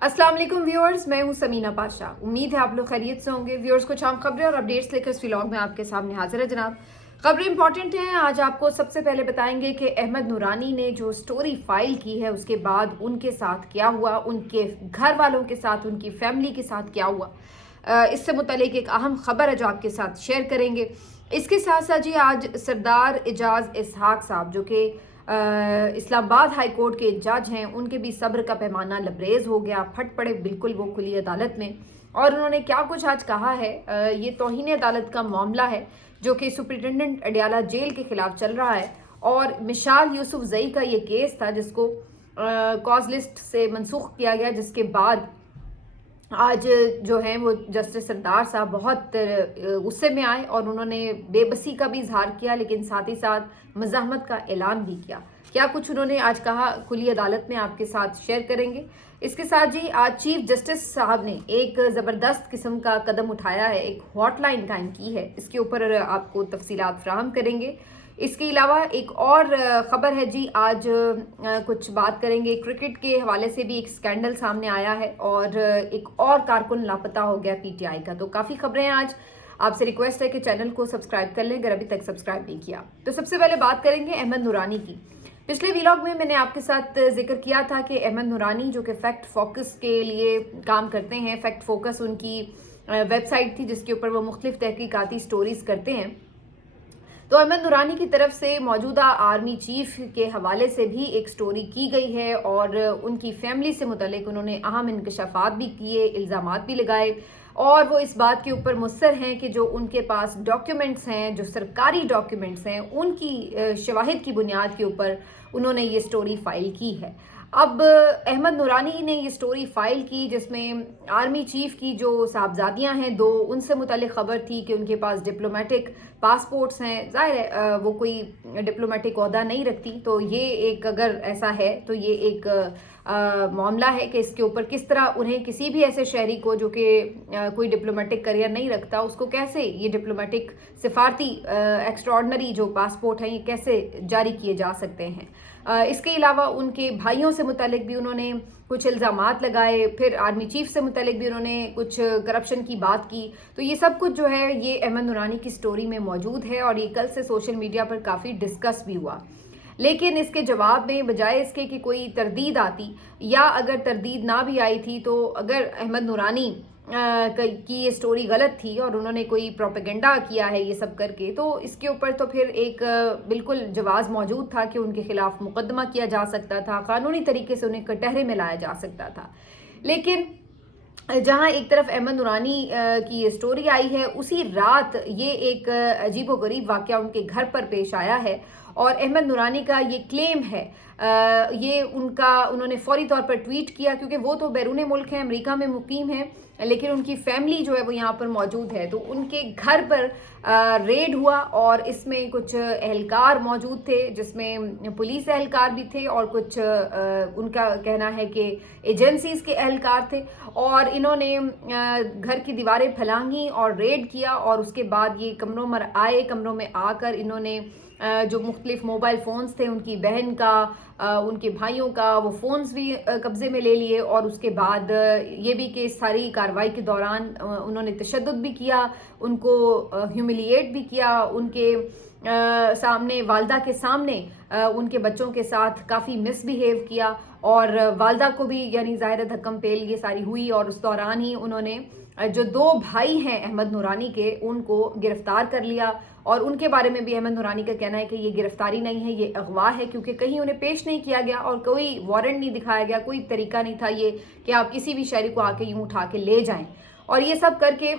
अस्सलाम वालेकुम व्यूअर्स, मैं हूं समीना पाशा। उम्मीद है आप लोग खैरियत से होंगे। व्यूअर्स, कुछ आम खबरें और अपडेट्स लेकर इस व्लॉग में आपके सामने हाजिर है जनाब। खबरें इंपॉर्टेंट हैं। आज आपको सबसे पहले बताएंगे कि अहमद नूरानी ने जो स्टोरी फाइल की है उसके बाद उनके साथ क्या हुआ, उनके घर वालों के साथ, उनकी फैमिली के साथ क्या हुआ। इससे मुतालिक एक अहम खबर है जो आपके साथ शेयर करेंगे। इसके साथ साथ जी आज सरदार एजाज इसहाक साहब जो कि इस्लामाबाद हाई कोर्ट के जज हैं, उनके भी सब्र का पैमाना लबरेज हो गया, फट पड़े बिल्कुल वो खुली अदालत में। और उन्होंने क्या कुछ आज कहा है, ये तौहीन अदालत का मामला है जो कि सुप्रिटेंडेंट अडियाला जेल के खिलाफ चल रहा है। और मिशाल यूसुफ जई का ये केस था जिसको कॉज लिस्ट से मनसूख किया गया, जिसके बाद आज जो है वो जस्टिस सरदार साहब बहुत गुस्से में आए और उन्होंने बेबसी का भी इजहार किया, लेकिन साथ ही साथ मज़ाहमत का ऐलान भी किया। क्या कुछ उन्होंने आज कहा खुली अदालत में आपके साथ शेयर करेंगे। इसके साथ जी आज चीफ जस्टिस साहब ने एक ज़बरदस्त किस्म का कदम उठाया है, एक हॉटलाइन कायम की है। इसके ऊपर आपको तफसीलात फराहम करेंगे। इसके अलावा एक और ख़बर है जी, आज कुछ बात करेंगे क्रिकेट के हवाले से भी एक स्कैंडल सामने आया है और एक और कारकुन लापता हो गया पीटीआई का। तो काफ़ी खबरें हैं आज। आपसे रिक्वेस्ट है कि चैनल को सब्सक्राइब कर लें अगर अभी तक सब्सक्राइब नहीं किया। तो सबसे पहले बात करेंगे अहमद नूरानी की। पिछले व्लॉग में मैंने आपके साथ जिक्र किया था कि अहमद नूरानी जो कि फैक्ट फोकस के लिए काम करते हैं, फैक्ट फोकस उनकी वेबसाइट थी जिसके ऊपर वो मुख्तलिफ तहकीकाती स्टोरीज करते हैं। तो अहमद नूरानी की तरफ से मौजूदा आर्मी चीफ के हवाले से भी एक स्टोरी की गई है और उनकी फैमिली से मुतल्लिक उन्होंने अहम इंकशाफात भी किए, इल्ज़ामात भी लगाए और वो इस बात के ऊपर मुस्तर हैं कि जो उनके पास डॉक्यूमेंट्स हैं, जो सरकारी डॉक्यूमेंट्स हैं, उनकी शवाहिद की बुनियाद के ऊपर उन्होंने ये स्टोरी फाइल की है। अब अहमद नूरानी ने ये स्टोरी फाइल की जिसमें आर्मी चीफ की जो साहबजादियां हैं दो, उनसे मुतालिक खबर थी कि उनके पास डिप्लोमेटिक पासपोर्ट्स हैं। ज़ाहिर है वो कोई डिप्लोमेटिक ओहदा नहीं रखती, तो ये एक अगर ऐसा है तो ये एक मामला है कि इसके ऊपर किस तरह उन्हें किसी भी ऐसे शहरी को जो कि कोई डिप्लोमेटिक करियर नहीं रखता उसको कैसे ये डिप्लोमेटिक सिफारती एक्स्ट्राऑर्डिनरी जो पासपोर्ट हैं ये कैसे जारी किए जा सकते हैं। इसके अलावा उनके भाइयों से मुतालिक भी उन्होंने कुछ इल्ज़ामात लगाए, फिर आर्मी चीफ से मुतालिक भी उन्होंने कुछ करप्शन की बात की। तो ये सब कुछ जो है ये अहमद नूरानी की स्टोरी में मौजूद है और ये कल से सोशल मीडिया पर काफ़ी डिस्कस भी हुआ। लेकिन इसके जवाब में बजाय इसके कि कोई तरदीद आती, या अगर तरदीद ना भी आई थी तो अगर अहमद नूरानी की ये स्टोरी गलत थी और उन्होंने कोई प्रोपेगेंडा किया है ये सब करके, तो इसके ऊपर तो फिर एक बिल्कुल जवाज़ मौजूद था कि उनके खिलाफ मुकदमा किया जा सकता था, कानूनी तरीके से उन्हें कटहरे में लाया जा सकता था। लेकिन जहां एक तरफ अहमद नूरानी की ये स्टोरी आई है, उसी रात ये एक अजीबोगरीब वाक़या उनके घर पर पेश आया है और अहमद नूरानी का ये क्लेम है, ये उन्होंने फौरी तौर पर ट्वीट किया क्योंकि वो तो बैरून मुल्क हैं, अमेरिका में मुकीम हैं, लेकिन उनकी फैमिली जो है वो यहाँ पर मौजूद है। तो उनके घर पर रेड हुआ और इसमें कुछ एहलकार मौजूद थे, जिसमें पुलिस एहलकार भी थे और कुछ उनका कहना है कि एजेंसीज के एहलकार थे। और इन्होंने घर की दीवारें फलांगी और रेड किया और उसके बाद ये कमरों में आए। कमरों में आकर इन्होंने जो मुख्तलिफ मोबाइल फ़ोन्स थे उनकी बहन का, उनके भाइयों का, वो फ़ोन्स भी कब्ज़े में ले लिए और उसके बाद ये भी कि सारी कार्रवाई के दौरान उन्होंने तशद्दुद भी किया, उनको ह्यूमिलिएट भी किया, उनके सामने, वालदा के सामने उनके बच्चों के साथ काफ़ी मिसबिहेव किया और वालदा को भी यानी ज़ाहिर धक्कम पेल ये सारी हुई। और उस दौरान ही उन्होंने जो दो भाई हैं अहमद नूरानी के उनको गिरफ्तार कर लिया और उनके बारे में भी अहमद नूरानी का कहना है कि ये गिरफ्तारी नहीं है, ये अगवा है, क्योंकि कहीं उन्हें पेश नहीं किया गया और कोई वारंट नहीं दिखाया गया, कोई तरीका नहीं था ये कि आप किसी भी शहरी को आके यूं उठा के ले जाएं। और ये सब करके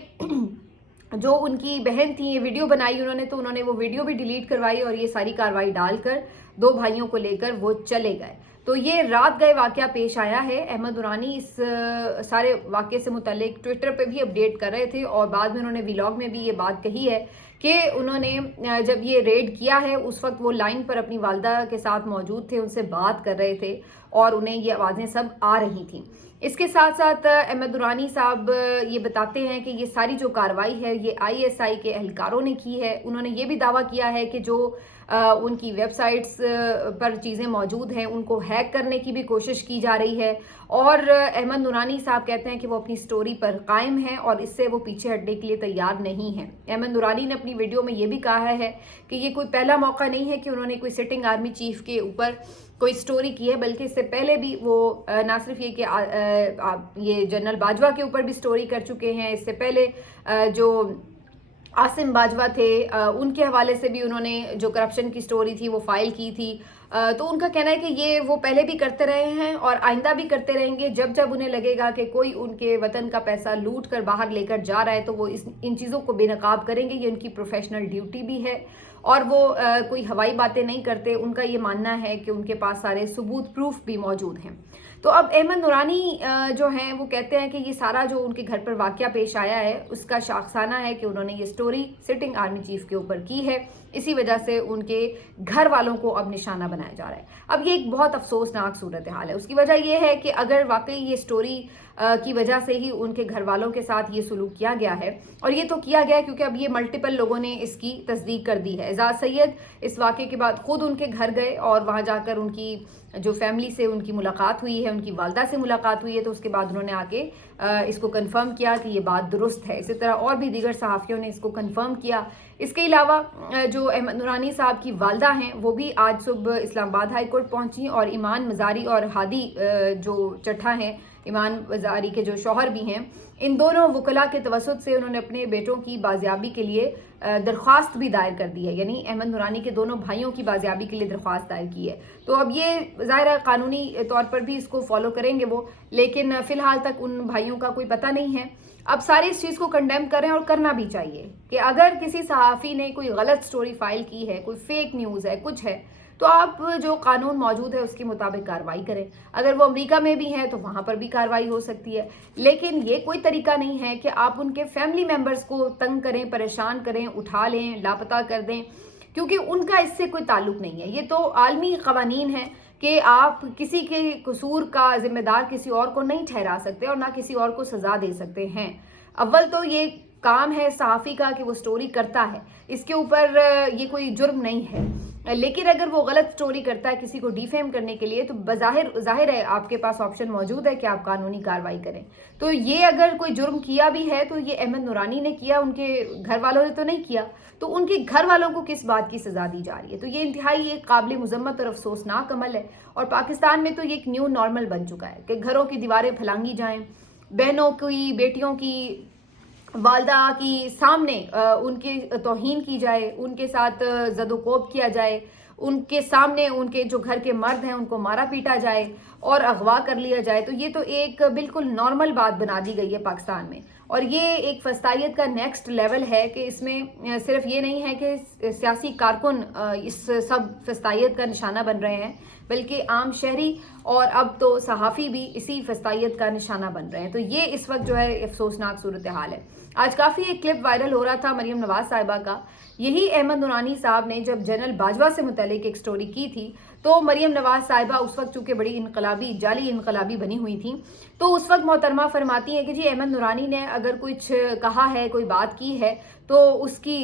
जो उनकी बहन थी ये वीडियो बनाई उन्होंने, तो उन्होंने वो वीडियो भी डिलीट करवाई और ये सारी कार्रवाई डालकर दो भाइयों को लेकर वो चले गए। तो ये रात गए वाक़या पेश आया है। अहमद नूरानी इस सारे वाक़े से मुतल्लिक ट्विटर पे भी अपडेट कर रहे थे और बाद में उन्होंने व्लॉग में भी ये बात कही है कि उन्होंने जब ये रेड किया है उस वक्त वो लाइन पर अपनी वालदा के साथ मौजूद थे, उनसे बात कर रहे थे और उन्हें ये आवाज़ें सब आ रही थीं। इसके साथ साथ अहमद नूरानी साहब ये बताते हैं कि ये सारी जो कार्रवाई है ये ISI के एहलकारों ने की है। उन्होंने ये भी दावा किया है कि जो उनकी वेबसाइट्स पर चीज़ें मौजूद हैं उनको हैक करने की भी कोशिश की जा रही है। और अहमद नूरानी साहब कहते हैं कि वो अपनी स्टोरी पर कायम हैं और इससे वो पीछे हटने के लिए तैयार नहीं हैं। अहमद नूरानी ने अपनी वीडियो में ये भी कहा है कि ये कोई पहला मौका नहीं है कि उन्होंने कोई सिटिंग आर्मी चीफ के ऊपर कोई स्टोरी की है, बल्कि इससे पहले भी वो ना सिर्फ ये कि ये जनरल बाजवा के ऊपर भी स्टोरी कर चुके हैं। इससे पहले जो आसिम बाजवा थे उनके हवाले से भी उन्होंने जो करप्शन की स्टोरी थी वो फाइल की थी। तो उनका कहना है कि ये वो पहले भी करते रहे हैं और आइंदा भी करते रहेंगे। जब जब उन्हें लगेगा कि कोई उनके वतन का पैसा लूट कर बाहर लेकर जा रहा है तो वो इन चीज़ों को बेनकाब करेंगे। ये उनकी प्रोफेशनल ड्यूटी भी है और वो कोई हवाई बातें नहीं करते। उनका ये मानना है कि उनके पास सारे सबूत प्रूफ भी मौजूद हैं। तो अब अहमद नूरानी जो हैं वो कहते हैं कि ये सारा जो उनके घर पर वाकया पेश आया है उसका शाखसाना है कि उन्होंने ये स्टोरी सिटिंग आर्मी चीफ के ऊपर की है। इसी वजह से उनके घर वालों को अब निशाना बनाया जा रहा है। अब ये एक बहुत अफसोसनाक सूरत हाल है। उसकी वजह यह है कि अगर वाकई ये स्टोरी की वजह से ही उनके घर वालों के साथ ये सलूक किया गया है, और ये तो किया गया क्योंकि अब ये मल्टीपल लोगों ने इसकी तस्दीक कर दी है। एजाज सैयद इस वाक़े के बाद खुद उनके घर गए और वहाँ जाकर उनकी जो फैमिली से उनकी मुलाकात हुई है, उनकी वालदा से मुलाकात हुई है, तो उसके बाद उन्होंने आके इसको कंफर्म किया कि ये बात दुरुस्त है। इसी तरह और भी दीगर सहाफ़ियों ने इसको कंफर्म किया। इसके अलावा जो अहमद नूरानी साहब की वालदा हैं वो भी आज सुबह इस्लामाबाद हाई कोर्ट पहुंची और ईमान मज़ारी और हादी जो चट्ठा हैं, ईमान मज़ारी के जो शौहर भी हैं, इन दोनों वकला के तवसुत से उन्होंने अपने बेटों की बाजियाबी के लिए दरख्वास्त भी दायर कर दी है। यानी अहमद नूरानी के दोनों भाइयों की बाजियाबी के लिए दरख्वास्त दायर की है। तो अब ये ज़ाहिर कानूनी तौर पर भी इसको फॉलो करेंगे वो, लेकिन फ़िलहाल तक उन भाइयों का कोई पता नहीं है। अब सारे इस चीज़ को कंडेम करें और करना भी चाहिए कि अगर किसी सहाफ़ी ने कोई गलत स्टोरी फाइल की है, कोई फेक न्यूज़ है, कुछ है, तो आप जो कानून मौजूद है उसके मुताबिक कार्रवाई करें। अगर वो अमेरिका में भी हैं तो वहाँ पर भी कार्रवाई हो सकती है। लेकिन ये कोई तरीका नहीं है कि आप उनके फैमिली मेम्बर्स को तंग करें, परेशान करें, उठा लें, लापता कर दें, क्योंकि उनका इससे कोई ताल्लुक नहीं है। ये तो आलमी क़वानीन है कि आप किसी के कसूर का जिम्मेदार किसी और को नहीं ठहरा सकते और ना किसी और को सज़ा दे सकते हैं। अव्वल तो ये काम है सहाफ़ी का कि वो स्टोरी करता है, इसके ऊपर ये कोई जुर्म नहीं है। लेकिन अगर वो गलत स्टोरी करता है किसी को डिफेम करने के लिए, तो ज़ाहिर है आपके पास ऑप्शन मौजूद है कि आप कानूनी कार्रवाई करें। तो ये अगर कोई जुर्म किया भी है तो ये अहमद नूरानी ने किया, उनके घर वालों ने तो नहीं किया। तो उनके घर वालों को किस बात की सज़ा दी जा रही है? तो ये इंतहाई एक काबिल मुज़म्मत और अफसोसनाक अमल है। और पाकिस्तान में तो ये एक न्यू नॉर्मल बन चुका है कि घरों की दीवारें फैलांगी जाएँ, बहनों की, बेटियों की, वालदा की सामने उनकी तौहीन की जाए, उनके साथ ज़दोकोब किया जाए, उनके सामने उनके जो घर के मर्द हैं उनको मारा पीटा जाए और अगवा कर लिया जाए। तो ये तो एक बिल्कुल नॉर्मल बात बना दी गई है पाकिस्तान में। और ये एक फस्तायत का नेक्स्ट लेवल है कि इसमें सिर्फ ये नहीं है कि सियासी कारकुन इस सब फस्तायत का निशाना बन रहे हैं, बल्कि आम शहरी और अब तो सहाफ़ी भी इसी फस्तायत का निशाना बन रहे हैं। तो ये इस वक्त जो है अफसोसनाक सूरत हाल है। आज काफ़ी एक क्लिप वायरल हो रहा था मरियम नवाज साहिबा का। यही अहमद नूरानी साहब ने जब जनरल बाजवा से मुतल्लिक एक स्टोरी की थी, तो मरियम नवाज साहिबा उस वक्त चूँकि बड़ी इनकलाबी, जाली इनकलाबी बनी हुई थी, तो उस वक्त मोहतरमा फरमाती हैं कि जी अहमद नूरानी ने अगर कुछ कहा है, कोई बात की है, तो उसकी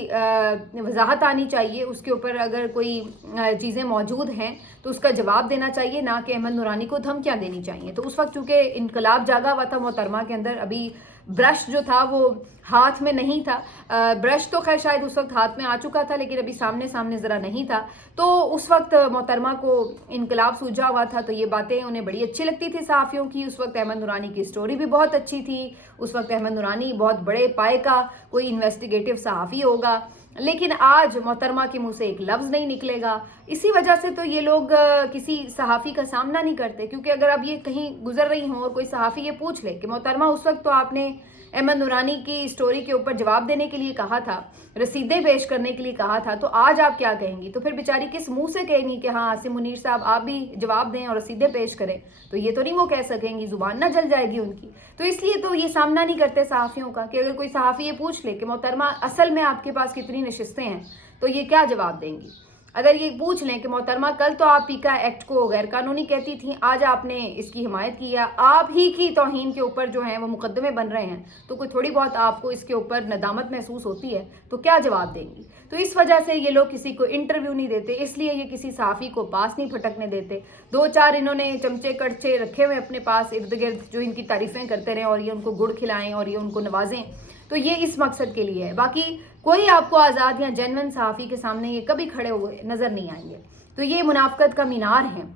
वजाहत आनी चाहिए, उसके ऊपर अगर कोई चीज़ें मौजूद हैं तो उसका जवाब देना चाहिए, ना कि अहमद नूरानी को धमकियाँ देनी चाहिए। तो उस वक्त चूँकि इनकलाब जागा हुआ था मोहतरमा के अंदर, अभी ब्रश जो था वो हाथ में नहीं था। ब्रश तो खैर शायद उस वक्त हाथ में आ चुका था, लेकिन अभी सामने सामने ज़रा नहीं था। तो उस वक्त मोहतरमा को इनकलाब सूझा हुआ था, तो ये बातें उन्हें बड़ी अच्छी लगती थी सहाफ़ियों की। उस वक्त अहमद नूरानी की स्टोरी भी बहुत अच्छी थी। उस वक्त अहमद नूरानी बहुत बड़े पाए का कोई इन्वेस्टिगेटिव सहाफ़ी होगा, लेकिन आज मोहतरमा के मुंह से एक लफ्ज़ नहीं निकलेगा। इसी वजह से तो ये लोग किसी सहाफ़ी का सामना नहीं करते, क्योंकि अगर अब ये कहीं गुजर रही हों और कोई सहाफ़ी ये पूछ ले कि मोहतरमा उस वक्त तो आपने अहमद नूरानी की स्टोरी के ऊपर जवाब देने के लिए कहा था, रसीदें पेश करने के लिए कहा था, तो आज आप क्या कहेंगी? तो फिर बेचारी किस मुंह से कहेंगी कि हाँ आसिम मुनीर साहब आप भी जवाब दें और रसीदें पेश करें? तो ये तो नहीं वो कह सकेंगी, ज़ुबान ना जल जाएगी उनकी। तो इसलिए तो ये सामना नहीं करते सहाफ़ियों का कि अगर कोई सहाफ़ी ये पूछ ले कि मोहतरमा असल में आपके पास कितनी नशिस्तें हैं, तो ये क्या जवाब देंगी? अगर ये पूछ लें कि मोहतरमा कल तो आप पीका एक्ट को गैर कानूनी कहती थी, आज आपने इसकी हिमायत की है, आप ही की तौहीन के ऊपर जो है वो मुकदमे बन रहे हैं, तो कोई थोड़ी बहुत आपको इसके ऊपर नदामत महसूस होती है, तो क्या जवाब देंगी? तो इस वजह से ये लोग किसी को इंटरव्यू नहीं देते, इसलिए ये किसी सहाफ़ी को पास नहीं फटकने देते। 2-4 इन्होंने चमचे कड़चे रखे हुए अपने पास इर्द गिर्द, जो इनकी तारीफ़ें करते रहें और ये उनको गुड़ खिलाएं और ये उनको नवाजें, तो ये इस मकसद के लिए है। बाकी कोई आपको आज़ाद या जेन्युइन सहाफ़ी के सामने ये कभी खड़े हुए नज़र नहीं आएंगे। तो ये मुनाफ़कत का मीनार है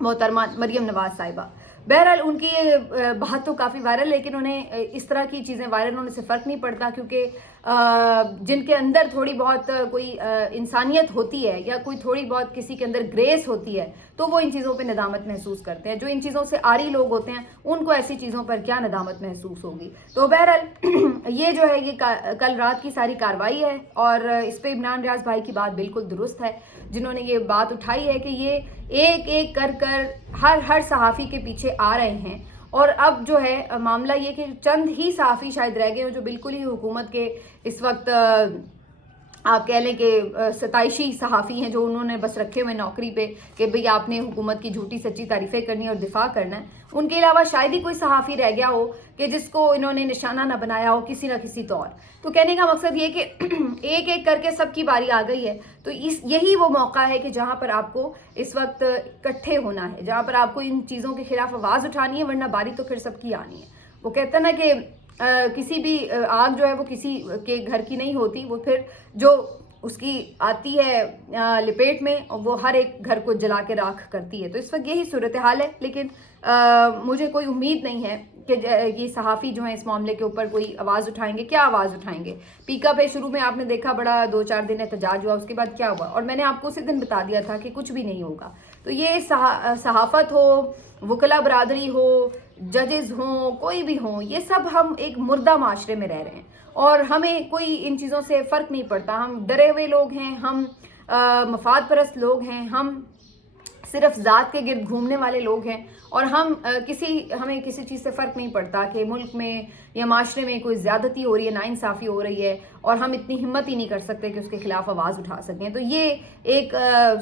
मोहतरमा मरियम नवाज़ साहिबा। बहरहाल उनकी ये बात तो काफ़ी वायरल, लेकिन उन्हें इस तरह की चीज़ें वायरल होने से फ़र्क नहीं पड़ता, क्योंकि जिनके अंदर थोड़ी बहुत कोई इंसानियत होती है या कोई थोड़ी बहुत किसी के अंदर ग्रेस होती है, तो वो इन चीज़ों पे नदामत महसूस करते हैं। जो इन चीज़ों से आरी लोग होते हैं उनको ऐसी चीज़ों पर क्या नदामत महसूस होगी। तो बहरहाल ये जो है ये कल रात की सारी कार्रवाई है, और इस पर इमरान रियाज भाई की बात बिल्कुल दुरुस्त है, जिन्होंने ये बात उठाई है कि ये एक एक कर हर सहाफ़ी के पीछे आ रहे हैं, और अब जो है मामला ये कि चंद ही सहाफ़ी शायद रह गए हो जो बिल्कुल ही हुकूमत के इस वक्त आप कह लें कि सताइशी सहाफ़ी हैं, जो उन्होंने बस रखे हुए नौकरी पे कि भाई आपने हुकूमत की झूठी सच्ची तारीफ़ें करनी है और दिफा करना है। उनके अलावा शायद ही कोई सहाफ़ी रह गया हो कि जिसको इन्होंने निशाना ना बनाया हो किसी न किसी तौर। तो कहने का मकसद ये कि एक एक करके सबकी बारी आ गई है, तो यही वो मौका है कि जहाँ पर आपको इस वक्त इकट्ठे होना है, जहाँ पर आपको इन चीज़ों के खिलाफ आवाज़ उठानी है, वरना बारी तो फिर सबकी आनी है। वो कहते हैं ना कि किसी भी आग जो है वो किसी के घर की नहीं होती, वो फिर जो उसकी आती है लपेट में, वो हर एक घर को जला के राख करती है। तो इस वक्त यही सूरत हाल है, लेकिन मुझे कोई उम्मीद नहीं है कि ये सहाफ़ी जो है इस मामले के ऊपर कोई आवाज़ उठाएंगे। क्या आवाज़ उठाएंगे? पीका पे शुरू में आपने देखा बड़ा 2-4 दिन एहतजाज हुआ, उसके बाद क्या हुआ? और मैंने आपको उसी दिन बता दिया था कि कुछ भी नहीं होगा। तो ये सहाफ़त हो, वकला बरादरी हो, जजेस हों, कोई भी हों, ये सब हम एक मुर्दा माशरे में रह रहे हैं, और हमें कोई इन चीज़ों से फ़र्क नहीं पड़ता। हम डरे हुए लोग हैं, हम मफाद परस्त लोग हैं, हम सिर्फ ज़ात के गिर्द घूमने वाले लोग हैं, और हमें किसी चीज़ से फ़र्क नहीं पड़ता कि मुल्क में या माशरे में कोई ज़्यादती हो रही है, नाइंसाफ़ी हो रही है, और हम इतनी हिम्मत ही नहीं कर सकते कि उसके खिलाफ आवाज़ उठा सकें। तो ये एक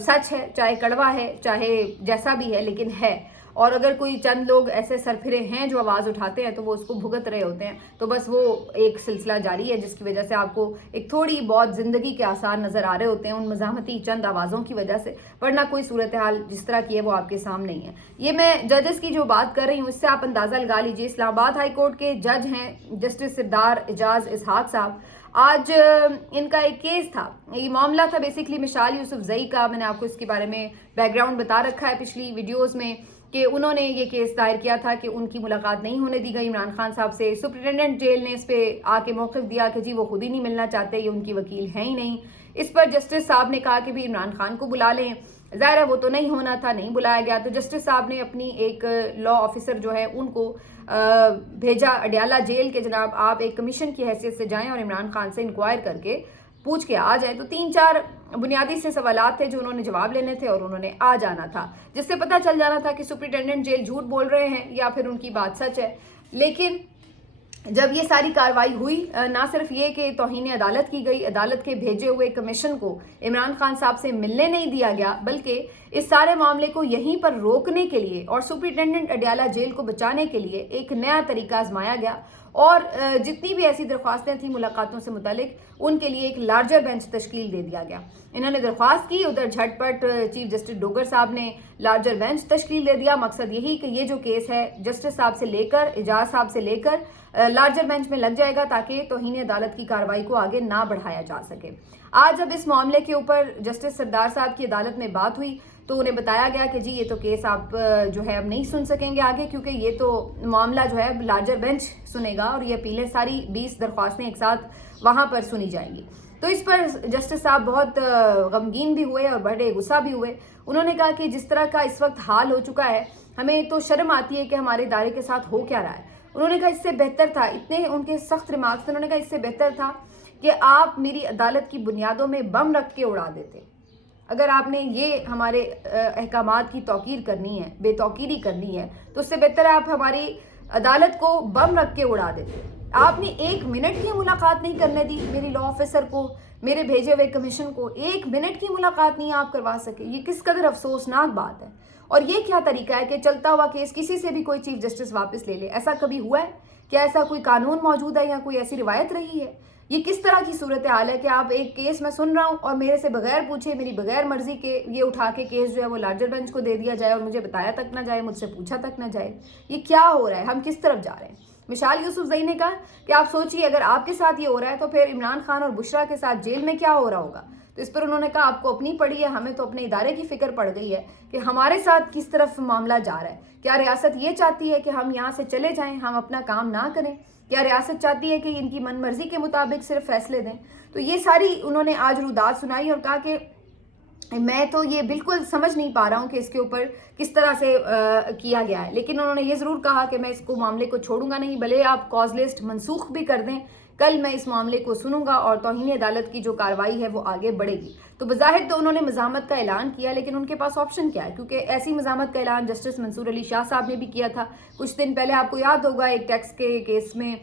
सच है, चाहे कड़वा है, चाहे जैसा भी है, लेकिन है। और अगर कोई चंद लोग ऐसे सरफिरे हैं जो आवाज़ उठाते हैं तो वो उसको भुगत रहे होते हैं। तो बस वो एक सिलसिला जारी है जिसकी वजह से आपको एक थोड़ी बहुत ज़िंदगी के आसार नज़र आ रहे होते हैं उन मज़ाहमती चंद आवाज़ों की वजह से, वरना कोई सूरत हाल जिस तरह की है वो आपके सामने ही है। ये मैं जजेस की जो बात कर रही हूँ इससे आप अंदाज़ा लगा लीजिए। इस्लामाबाद हाई कोर्ट के जज हैं जस्टिस सरदार एजाज इसहाक साहब। आज इनका एक केस था, ये मामला था बेसिकली मिशाल यूसुफजई का। मैंने आपको इसके बारे में बैकग्राउंड बता रखा है पिछली वीडियोज़ में कि उन्होंने ये केस दायर किया था कि उनकी मुलाकात नहीं होने दी गई इमरान खान साहब से। सुप्रिटेंडेंट जेल ने इस पर आके मौक़िफ़ दिया कि जी वो खुद ही नहीं मिलना चाहते, ये उनकी वकील हैं ही नहीं। इस पर जस्टिस साहब ने कहा कि भी इमरान खान को बुला लें। ज़ाहिर है वो तो नहीं होना था, नहीं बुलाया गया। तो जस्टिस साहब ने अपनी एक लॉ ऑफिसर जो है उनको भेजा अडयाला जेल के, जनाब आप एक कमीशन की हैसियत से जाएँ और इमरान खान से इंक्वायर करके पूछ के आ जाए। तो 3-4 बुनियादी से सवालात थे जो उन्होंने जवाब लेने थे और उन्होंने आ जाना था, जिससे पता चल जाना था कि सुप्रिटेंडेंट जेल झूठ बोल रहे हैं या फिर उनकी बात सच है। लेकिन जब ये सारी कार्रवाई हुई, ना सिर्फ ये कि तौहीन अदालत की गई, अदालत के भेजे हुए कमीशन को इमरान खान साहब से मिलने नहीं दिया गया, बल्कि इस सारे मामले को यहीं पर रोकने के लिए और सुप्रिटेंडेंट अडयाला जेल को बचाने के लिए एक नया तरीका आजमाया गया। और जितनी भी ऐसी दरख्वास्तें थी मुलाकातों से मुतालिक, उनके लिए एक लार्जर बेंच तश्कील दे दिया गया। इन्होंने दरख्वास्त की, उधर झटपट चीफ जस्टिस डोगर साहब ने लार्जर बेंच तश्कील दे दिया। मकसद यही कि ये जो केस है जस्टिस साहब से लेकर एजाज साहब से लेकर लार्जर बेंच में लग जाएगा, ताकि तौहीन अदालत की कार्रवाई को आगे ना बढ़ाया जा सके। आज जब इस मामले के ऊपर जस्टिस सरदार साहब की अदालत में बात हुई तो उन्हें बताया गया कि जी ये तो केस आप जो है अब नहीं सुन सकेंगे आगे, क्योंकि ये तो मामला जो है लार्जर बेंच सुनेगा और ये अपीलें सारी 20 दरख्वास्तें एक साथ वहाँ पर सुनी जाएंगी। तो इस पर जस्टिस साहब बहुत गमगीन भी हुए और बड़े गुस्सा भी हुए। उन्होंने कहा कि जिस तरह का इस वक्त हाल हो चुका है, हमें तो शर्म आती है कि हमारे इदारे के साथ हो क्या रहा है। उन्होंने कहा इससे बेहतर था, इतने उनके सख्त रिमार्क्स थे, उन्होंने कहा इससे बेहतर था कि आप मेरी अदालत की बुनियादों में बम रख के उड़ा देते। अगर आपने ये हमारे अहकामात की तौकीर करनी है, बेतौकीरी करनी है, तो उससे बेहतर है आप हमारी अदालत को बम रख के उड़ा देते। آپ نے 1 منٹ کی ملاقات نہیں کرنے دی میری لا آفیسر کو، میرے بھیجے ہوئے کمیشن کو 1 منٹ کی ملاقات نہیں آپ کروا سکے. یہ کس قدر افسوسناک بات ہے. اور یہ کیا طریقہ ہے کہ چلتا ہوا کیس کسی سے بھی کوئی چیف جسٹس واپس لے لے؟ ایسا کبھی ہوا ہے؟ کیا ایسا کوئی قانون موجود ہے یا کوئی ایسی روایت رہی ہے؟ یہ کس طرح کی صورتحال ہے کہ آپ ایک کیس میں سن رہا ہوں اور میرے سے بغیر پوچھے، میری بغیر مرضی کے یہ اٹھا کے کیس جو ہے وہ لارجر بینچ کو دے دیا جائے اور مجھے بتایا تک نہ جائے، مجھ سے پوچھا تک نہ جائے. یہ کیا ہو رہا ہے؟ ہم کس طرف جا رہے ہیں؟ مشال یوسفزئی نے کہا کہ آپ سوچیے اگر آپ کے ساتھ یہ ہو رہا ہے تو پھر عمران خان اور بشرا کے ساتھ جیل میں کیا ہو رہا ہوگا. تو اس پر انہوں نے کہا آپ کو اپنی پڑی ہے، ہمیں تو اپنے ادارے کی فکر پڑ گئی ہے کہ ہمارے ساتھ کس طرف معاملہ جا رہا ہے. کیا ریاست یہ چاہتی ہے کہ ہم یہاں سے چلے جائیں، ہم اپنا کام نہ کریں؟ کیا ریاست چاہتی ہے کہ ان کی من مرضی کے مطابق صرف فیصلے دیں؟ تو یہ ساری انہوں نے آج روداد سنائی اور کہا کہ میں تو یہ بالکل سمجھ نہیں پا رہا ہوں کہ اس کے اوپر کس طرح سے کیا گیا ہے. لیکن انہوں نے یہ ضرور کہا کہ میں اس کو معاملے کو چھوڑوں گا نہیں، بھلے آپ کاز لسٹ منسوخ بھی کر دیں، کل میں اس معاملے کو سنوں گا اور توہین عدالت کی جو کارروائی ہے وہ آگے بڑھے گی. تو بظاہر تو انہوں نے مزاحمت کا اعلان کیا، لیکن ان کے پاس آپشن کیا ہے؟ کیونکہ ایسی مزاحمت کا اعلان جسٹس منصور علی شاہ صاحب نے بھی کیا تھا. کچھ دن پہلے آپ کو یاد ہوگا ایک ٹیکس کے کیس میں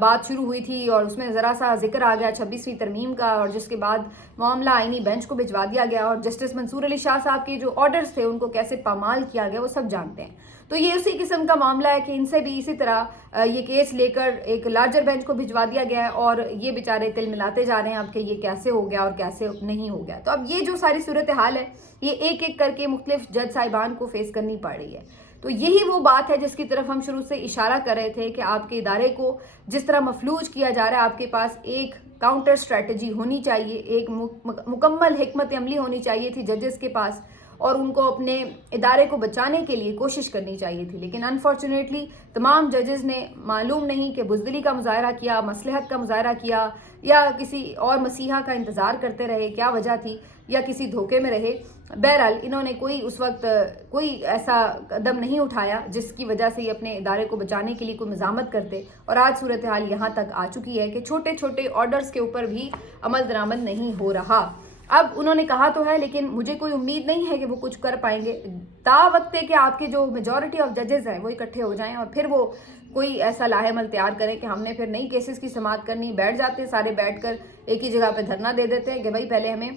بات شروع ہوئی تھی اور اس میں ذرا سا ذکر آ گیا 26ویں ترمیم کا، اور جس کے بعد معاملہ آئینی بینچ کو بھجوا دیا گیا اور جسٹس منصور علی شاہ صاحب کے جو آرڈرز تھے ان کو کیسے پامال کیا گیا وہ سب جانتے ہیں. تو یہ اسی قسم کا معاملہ ہے کہ ان سے بھی اسی طرح یہ کیس لے کر ایک لارجر بینچ کو بھجوا دیا گیا ہے اور یہ بیچارے تل ملاتے جا رہے ہیں اب کہ یہ کیسے ہو گیا اور کیسے نہیں ہو گیا. تو اب یہ جو ساری صورتحال ہے یہ ایک ایک کر کے مختلف جج صاحبان کو فیس کرنی پڑ رہی ہے. تو یہی وہ بات ہے جس کی طرف ہم شروع سے اشارہ کر رہے تھے کہ آپ کے ادارے کو جس طرح مفلوج کیا جا رہا ہے، آپ کے پاس ایک کاؤنٹر اسٹریٹجی ہونی چاہیے، ایک مکمل حکمت عملی ہونی چاہیے تھی ججز کے پاس، اور ان کو اپنے ادارے کو بچانے کے لیے کوشش کرنی چاہیے تھی. لیکن انفارچونیٹلی تمام ججز نے معلوم نہیں کہ بزدلی کا مظاہرہ کیا، مصلحت کا مظاہرہ کیا، یا کسی اور مسیحا کا انتظار کرتے رہے، کیا وجہ تھی، یا کسی دھوکے میں رہے. بہرحال انہوں نے کوئی اس وقت کوئی ایسا قدم نہیں اٹھایا جس کی وجہ سے یہ اپنے ادارے کو بچانے کے لیے کوئی مزاحمت کرتے. اور آج صورتحال یہاں تک آ چکی ہے کہ چھوٹے چھوٹے آرڈرز کے اوپر بھی عمل درآمد نہیں ہو رہا. اب انہوں نے کہا تو ہے لیکن مجھے کوئی امید نہیں ہے کہ وہ کچھ کر پائیں گے تا وقت کہ آپ کے جو میجورٹی آف ججز ہیں وہ اکٹھے ہو جائیں اور پھر وہ کوئی ایسا لاہ عمل تیار کریں کہ ہم نے پھر نئی کیسز کی سماعت کرنی. بیٹھ جاتے ہیں سارے، بیٹھ کر ایک ہی جگہ پہ دھرنا دے دیتے ہیں کہ بھائی پہلے ہمیں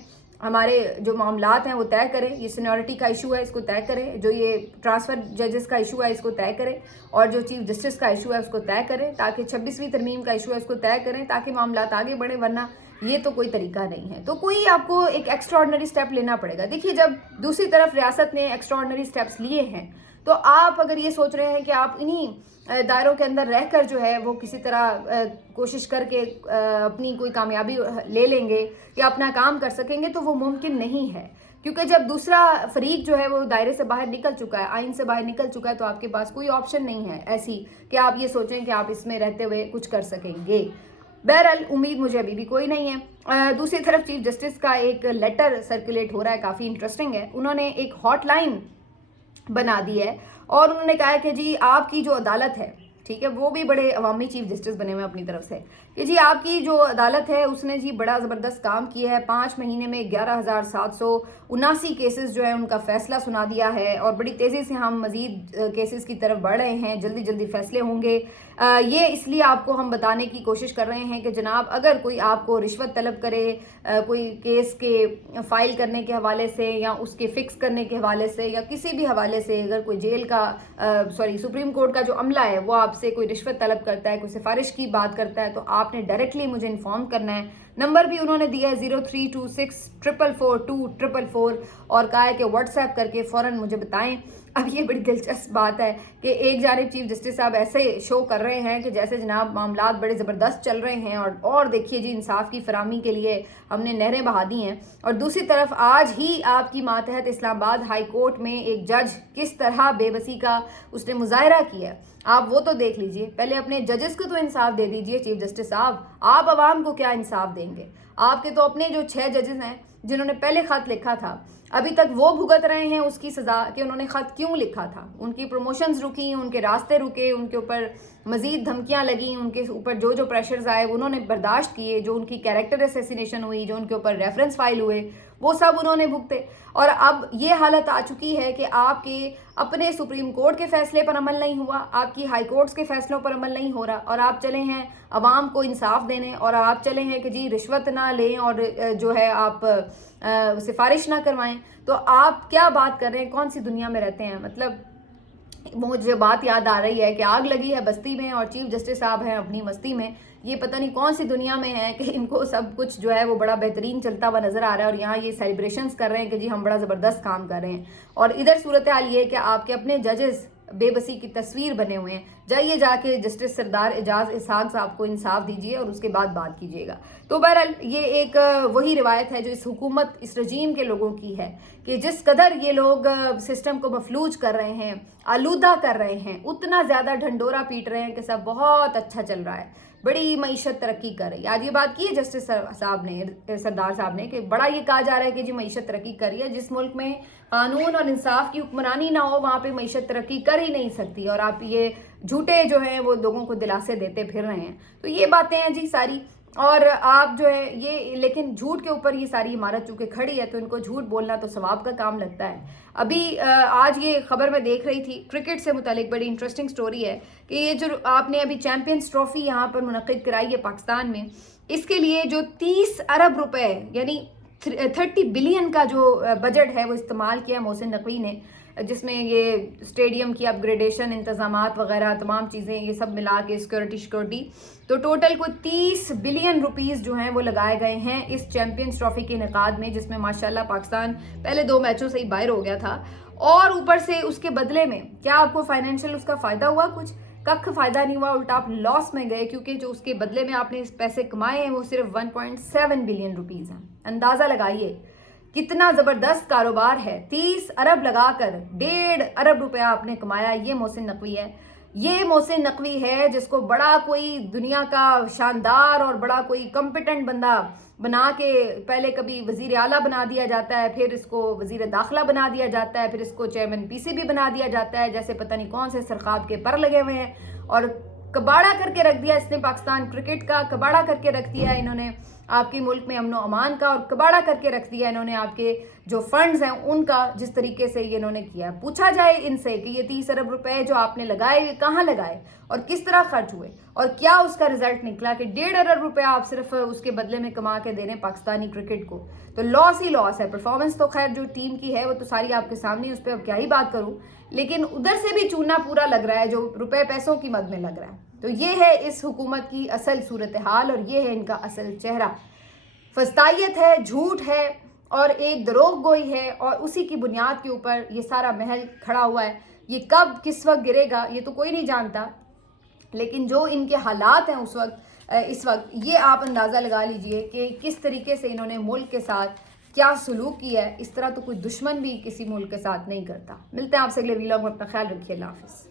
ہمارے جو معاملات ہیں وہ طے کریں، یہ سینیورٹی کا ایشو ہے اس کو طے کریں، جو یہ ٹرانسفر ججز کا ایشو ہے اس کو طے کریں، اور جو چیف جسٹس کا ایشو ہے اس کو طے کریں، تاکہ 26ویں ترمیم کا ایشو ہے اس کو طے کریں تاکہ معاملات آگے بڑھیں. ورنہ یہ تو کوئی طریقہ نہیں ہے. تو کوئی آپ کو ایک ایکسٹرا آرڈنری اسٹیپ لینا پڑے گا. دیکھیے جب دوسری طرف ریاست نے ایکسٹرا آرڈنری اسٹیپس لیے ہیں تو آپ اگر یہ سوچ رہے ہیں کہ آپ انہی دائروں کے اندر رہ کر جو ہے وہ کسی طرح کوشش کر کے اپنی کوئی کامیابی لے لیں گے یا اپنا کام کر سکیں گے تو وہ ممکن نہیں ہے. کیونکہ جب دوسرا فریق جو ہے وہ دائرے سے باہر نکل چکا ہے، آئین سے باہر نکل چکا ہے، تو آپ کے پاس کوئی آپشن نہیں ہے ایسی کہ آپ یہ سوچیں کہ آپ اس میں رہتے ہوئے کچھ کر سکیں گے. بہرحال امید مجھے ابھی بھی کوئی نہیں ہے. دوسری طرف چیف جسٹس کا ایک لیٹر سرکولیٹ ہو رہا ہے، کافی انٹرسٹنگ ہے. انہوں نے ایک ہاٹ لائن بنا دی ہے اور انہوں نے کہا ہے کہ جی آپ کی جو عدالت ہے، ٹھیک ہے، وہ بھی بڑے عوامی چیف جسٹس بنے ہوئے اپنی طرف سے، کہ جی آپ کی جو عدالت ہے اس نے جی بڑا زبردست کام کیا ہے. 5 مہینے میں 11,779 کیسز جو ہے ان کا فیصلہ سنا دیا ہے اور بڑی تیزی سے ہم مزید کیسز کی طرف بڑھ رہے ہیں، جلدی جلدی فیصلے ہوں گے. یہ اس لیے آپ کو ہم بتانے کی کوشش کر رہے ہیں کہ جناب اگر کوئی آپ کو رشوت طلب کرے کوئی کیس کے فائل کرنے کے حوالے سے یا اس کے فکس کرنے کے حوالے سے یا کسی بھی حوالے سے، اگر کوئی جیل کا سپریم کورٹ کا جو عملہ ہے وہ آپ سے کوئی رشوت طلب کرتا ہے، کوئی سفارش کی بات کرتا ہے، تو آپ نے ڈائریکٹلی مجھے انفارم کرنا ہے. نمبر بھی انہوں نے دیا ہے 0326442444 اور کہا ہے کہ واٹس ایپ کر کے فوراً مجھے بتائیں. اب یہ بڑی دلچسپ بات ہے کہ ایک جانب چیف جسٹس صاحب ایسے شو کر رہے ہیں کہ جیسے جناب معاملات بڑے زبردست چل رہے ہیں اور دیکھیے جی انصاف کی فراہمی کے لیے ہم نے نہریں بہا دی ہیں، اور دوسری طرف آج ہی آپ کی ماتحت اسلام آباد ہائی کورٹ میں ایک جج کس طرح بے بسی کا اس نے مظاہرہ کیا. آپ وہ تو دیکھ لیجئے، پہلے اپنے ججز کو تو انصاف دے دیجئے چیف جسٹس صاحب. آپ عوام کو کیا انصاف دیں گے؟ آپ کے تو اپنے جو 6 ججز ہیں جنہوں نے پہلے خط لکھا تھا ابھی تک وہ بھگت رہے ہیں اس کی سزا کہ انہوں نے خط کیوں لکھا تھا. ان کی پروموشنز رکی، ان کے راستے رکے، ان کے اوپر مزید دھمکیاں لگیں، ان کے اوپر جو پریشرز آئے انہوں نے برداشت کیے، جو ان کی کیریکٹر اسیسینیشن ہوئی، جو ان کے اوپر ریفرنس فائل ہوئے وہ سب انہوں نے بھگتے، اور اب یہ حالت آ چکی ہے کہ آپ کے اپنے سپریم کورٹ کے فیصلے پر عمل نہیں ہوا، آپ کی ہائی کورٹس کے فیصلوں پر عمل نہیں ہو رہا، اور آپ چلے ہیں عوام کو انصاف دینے، اور آپ چلے ہیں کہ جی رشوت نہ لیں اور جو ہے آپ سفارش نہ کروائیں. تو آپ کیا بات کر رہے ہیں؟ کون سی دنیا میں رہتے ہیں؟ مطلب مجھے بات یاد آ رہی ہے کہ آگ لگی ہے بستی میں اور چیف جسٹس صاحب ہیں اپنی مستی میں. یہ پتہ نہیں کون سی دنیا میں ہے کہ ان کو سب کچھ جو ہے وہ بڑا بہترین چلتا ہوا نظر آ رہا ہے، اور یہاں یہ سیلیبریشنز کر رہے ہیں کہ جی ہم بڑا زبردست کام کر رہے ہیں. اور ادھر صورتحال یہ ہے کہ آپ کے اپنے ججز بے بسی کی تصویر بنے ہوئے ہیں. جائیے جا کے جسٹس سردار اعجاز اسحاق صاحب کو انصاف دیجیے اور اس کے بعد بات کیجیے گا. تو بہرحال یہ ایک وہی روایت ہے جو اس حکومت، اس رجیم کے لوگوں کی ہے کہ جس قدر یہ لوگ سسٹم کو مفلوج کر رہے ہیں، آلودہ کر رہے ہیں، اتنا زیادہ ڈھنڈورا پیٹ رہے ہیں کہ سب بہت اچھا چل رہا ہے، بڑی معیشت ترقی کر رہی ہے. آج یہ بات کی ہے جسٹس صاحب نے، سردار صاحب نے، کہ بڑا یہ کہا جا رہا ہے کہ جی معیشت ترقی کر رہی ہے. جس ملک میں قانون اور انصاف کی حکمرانی نہ ہو وہاں پہ معیشت ترقی کر ہی نہیں سکتی، اور آپ یہ جھوٹے جو ہیں وہ لوگوں کو دلاسے دیتے پھر رہے ہیں. تو یہ باتیں ہیں جی ساری، اور آپ جو ہے یہ، لیکن جھوٹ کے اوپر یہ ساری عمارت چونکہ کھڑی ہے تو ان کو جھوٹ بولنا تو ثواب کا کام لگتا ہے. ابھی آج یہ خبر میں دیکھ رہی تھی، کرکٹ سے متعلق بڑی انٹرسٹنگ سٹوری ہے کہ یہ جو آپ نے ابھی چیمپئنز ٹرافی یہاں پر منعقد کرائی ہے پاکستان میں، اس کے لیے جو 30 ارب روپے یعنی 30 بلین کا جو بجٹ ہے وہ استعمال کیا محسن نقوی نے، جس میں یہ اسٹیڈیم کی اپ گریڈیشن، انتظامات وغیرہ تمام چیزیں یہ سب ملا کے سیکورٹی، تو ٹوٹل کو 30 بلین روپیز جو ہیں وہ لگائے گئے ہیں اس چیمپئنز ٹرافی کے انعقاد میں، جس میں ماشاءاللہ پاکستان پہلے 2 میچوں سے ہی باہر ہو گیا تھا. اور اوپر سے اس کے بدلے میں کیا آپ کو فائنینشیل اس کا فائدہ ہوا؟ کچھ کخ فائدہ نہیں ہوا، الٹا آپ لاس میں گئے، کیونکہ جو اس کے بدلے میں آپ نے پیسے کمائے ہیں وہ صرف 1.7 بلین روپیز ہیں. اندازہ لگائیے کتنا زبردست کاروبار ہے. 30 ارب لگا کر 1.5 ارب روپیہ آپ نے کمایا. یہ محسن نقوی ہے، یہ محسن نقوی ہے جس کو بڑا کوئی دنیا کا شاندار اور بڑا کوئی کمپیٹنٹ بندہ بنا کے پہلے کبھی وزیر اعلیٰ بنا دیا جاتا ہے، پھر اس کو وزیر داخلہ بنا دیا جاتا ہے، پھر اس کو چیئرمین پی سی بی بنا دیا جاتا ہے، جیسے پتہ نہیں کون سے سرخاب کے پر لگے ہوئے ہیں. اور کباڑا کر کے رکھ دیا اس نے پاکستان کرکٹ کا، کباڑا کر کے رکھ دیا انہوں نے آپ کے ملک میں امن و امان کا، اور کباڑا کر کے رکھ دیا انہوں نے آپ کے جو فنڈز ہیں ان کا، جس طریقے سے یہ انہوں نے کیا. پوچھا جائے ان سے کہ یہ 30 ارب روپے جو آپ نے لگائے یہ کہاں لگائے اور کس طرح خرچ ہوئے، اور کیا اس کا رزلٹ نکلا کہ 1.5 ارب روپے آپ صرف اس کے بدلے میں کما کے دے رہے ہیں پاکستانی کرکٹ کو. تو لاس ہی لاس ہے. پرفارمنس تو خیر جو ٹیم کی ہے وہ تو ساری آپ کے سامنے، اس پہ اب کیا ہی بات کروں، لیکن ادھر سے بھی چونا پورا لگ رہا ہے جو روپے پیسوں کی مد میں لگ رہا ہے. تو یہ ہے اس حکومت کی اصل صورتحال، اور یہ ہے ان کا اصل چہرہ. فسطائیت ہے، جھوٹ ہے، اور ایک دروغ گوئی ہے، اور اسی کی بنیاد کے اوپر یہ سارا محل کھڑا ہوا ہے. یہ کب کس وقت گرے گا یہ تو کوئی نہیں جانتا، لیکن جو ان کے حالات ہیں اس وقت یہ آپ اندازہ لگا لیجئے کہ کس طریقے سے انہوں نے ملک کے ساتھ کیا سلوک کیا ہے. اس طرح تو کوئی دشمن بھی کسی ملک کے ساتھ نہیں کرتا. ملتے ہیں آپ سے اگلے ویلاگ میں، اپنا خیال رکھیے. اللہ حافظ.